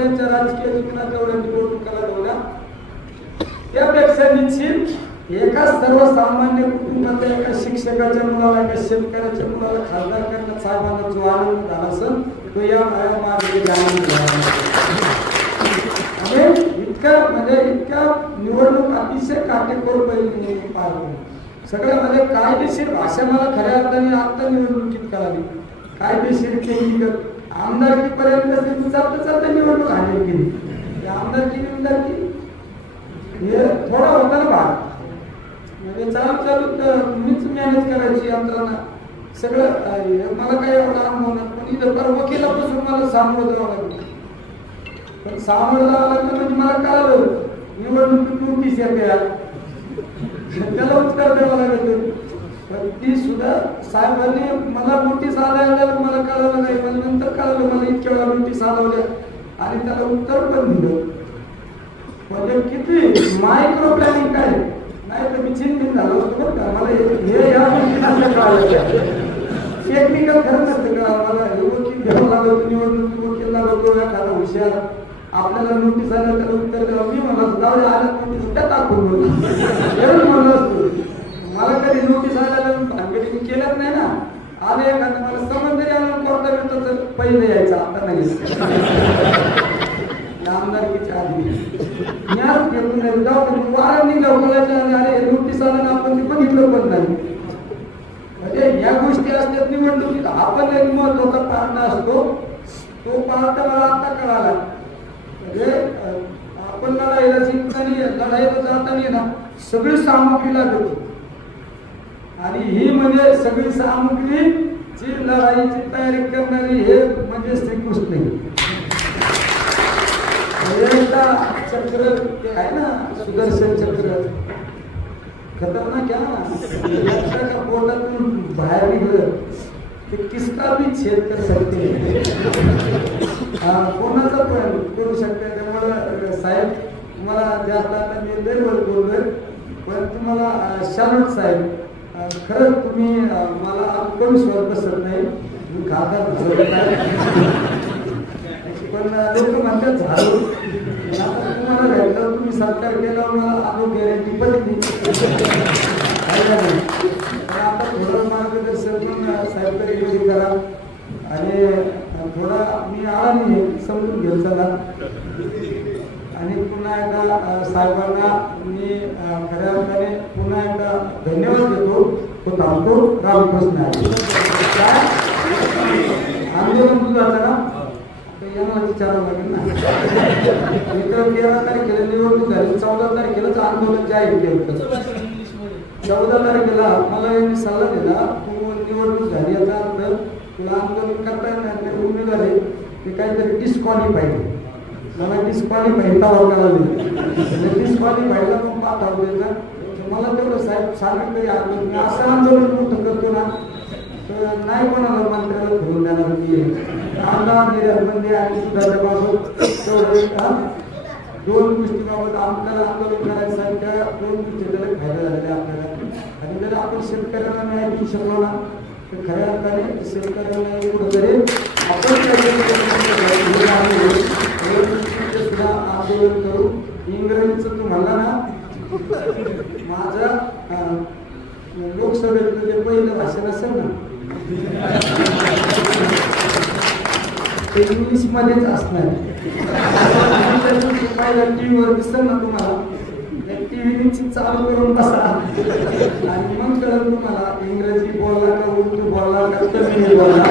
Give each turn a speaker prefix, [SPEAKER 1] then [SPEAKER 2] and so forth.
[SPEAKER 1] शेतकऱ्यांच्या राजकीय जीवनात जेवढ्या निवडणुकाला जेवढ्या त्यापेक्षा निश्चित एका सर्वसामान्य कुटुंबातल्या एका शिक्षकाच्या मुलाला एका शेतकऱ्याच्या मुलाला खासदार करण्यात साहेबांना जो आनंद झाला असेल तो या माझ्या मागे आनंद म्हणजे इतका निवडणूक अतिशय काटेकोरपणे पार सगळं म्हणजे कायदेशीर भाषा मला खऱ्या अर्थाने आत्ता निवडणुकीत करावी कायदेशीर केली आमदारकीपर्यंत त्यांनी चालता निवडणूक आली की त्या आमदारकी आमदारकी हे थोडा होता ना भाग. म्हणजे चालत चालत तर मीच मॅनेज करायची यंत्रणा सगळं मला काही एवढा अनुभव नाही. पण इथं बरं वकिलापासून मला सामोरं जावं लागलं. पण सामोरं जावं लागलं म्हणजे मला कळालं निवडणूक नोटीस येते त्याला उत्तर द्यावं लागत पण ती सुद्धा साहेबांनी मला नोटीस आल्या मला कळलं नाही पण नंतर कळलं मला इतक्या वेळा आणि त्याला उत्तर पण दिलं. म्हणजे किती मायक्रो प्लॅनिंग काय? नाही तर मी चिंतित झालो होतो बरं का. मला हे या गोष्टी नसल्या टेक्निकल खरंच असतं का? मला हे वकील घ्यावं लागत निवडणूक वकील लागतो एखादा हुशार. आपल्याला नोटीस आल्या त्याला उत्तर द्यावं. मी मला जाऊ दे आल्या नोटीस त्या टाकून बघ. एवढं म्हणलं असतो मला कधी नोटीस आल्या कधी मी केलंच नाही ना आले एखादं मला समज जरी आलं कोर्टात येतो तर पहिले यायचं आता नाही आमदारकीच्या आधी. मी घेऊन नाही. जाऊ दे. वारं निघाव बोलायच्या अरे नोटीस आलं ना आपण ते बघितलं पण नाही. म्हणजे या गोष्टी असतात निवडणुकीत. आपण एक महत्त्वाचा पाहणा असतो. तो पाहता मला आता कळाला. म्हणजे आपण लढाईला जिंकताना लढाईला जाताना ना सगळी सामग्री लागत आणि ही म्हणजे सगळी सामग्री जी लढाईची तयारी करणारी हे म्हणजे श्रीकृष्ण. चक्र ते आहे ना सुदर्शन चक्र. खतरनाक आहे ना. पोटातून बाहेर निघलं ते किसका बी छेद कर सकते हा, कोणाचा पण करू शकते. त्यामुळे साहेब तुम्हाला जास्त आता मी लय बोललोय पण तुम्हाला अं, साहेब खरंच तुम्ही मला कमी स्वर्ग बसत नाही मी खासदार पण लोक म्हणतात झालो. आता तुम्हाला भेटलं तुम्ही सरकार केला मला आलो गॅरंटी पण नाही? पण आता थोडं मार्गदर्शन पण साहेब करा. आणि थोडा मी आळानी समजून घेऊ चला. आणि पुन्हा एकदा साहेबांना मी खऱ्या अर्थाने पुन्हा एकदा धन्यवाद देतो. तो थांबतो रामकृष्ण आहे. काय आंदोलन आता ना? यांना विचारावं लागेल ना. इतर तेरा तारखेला निवडणूक झाली चौदा तारखेलाच आंदोलन जाहीर केलं. चौदा तारखेला मला यांनी सल्ला दिला तू निवडणूक झाली याचा अर्थ तुला आंदोलन करता येणार नाही उमेदवार आहे. ते काहीतरी डिस्क्वालिफाईड मला डिस्क्वालिफाईड तवा कळाले डिस्क्वालिफाईडला मग पाठवलं त्याचं तर मला तेवढं साहेब सांगितलं तरी आपलं मी असं आंदोलन मोठं करतो ना तर नाही कोणाला मंत्र्याला फिरून देणार की आमदार निर्यात बंदी आणि दुधाच्या बाबत तेवढं हा? दोन गोष्टीबाबत आपल्याला आंदोलन करायचं आहे त्या दोन गोष्टी त्याला फायदा झालेला आपल्याला. आणि जर आपण शेतकऱ्यांना न्याय देऊ शकलो ना तर खऱ्या अर्थाने शेतकऱ्यांना एवढं जरी आपण सुद्धा आंदोलन करू इंग्रजीचं तू म्हणला ना माझा अं, लोकसभेतलं जे पहिलं भाषण असेल ना? ते इंग्लिश मध्येच असणार टीव्हीवर दिसेल ना तुम्हाला? टीव्ही चालू करून बसा. आणि मग कळत तुम्हाला इंग्रजी बोलला का उर्दू बोलला का तमिळ बोलला.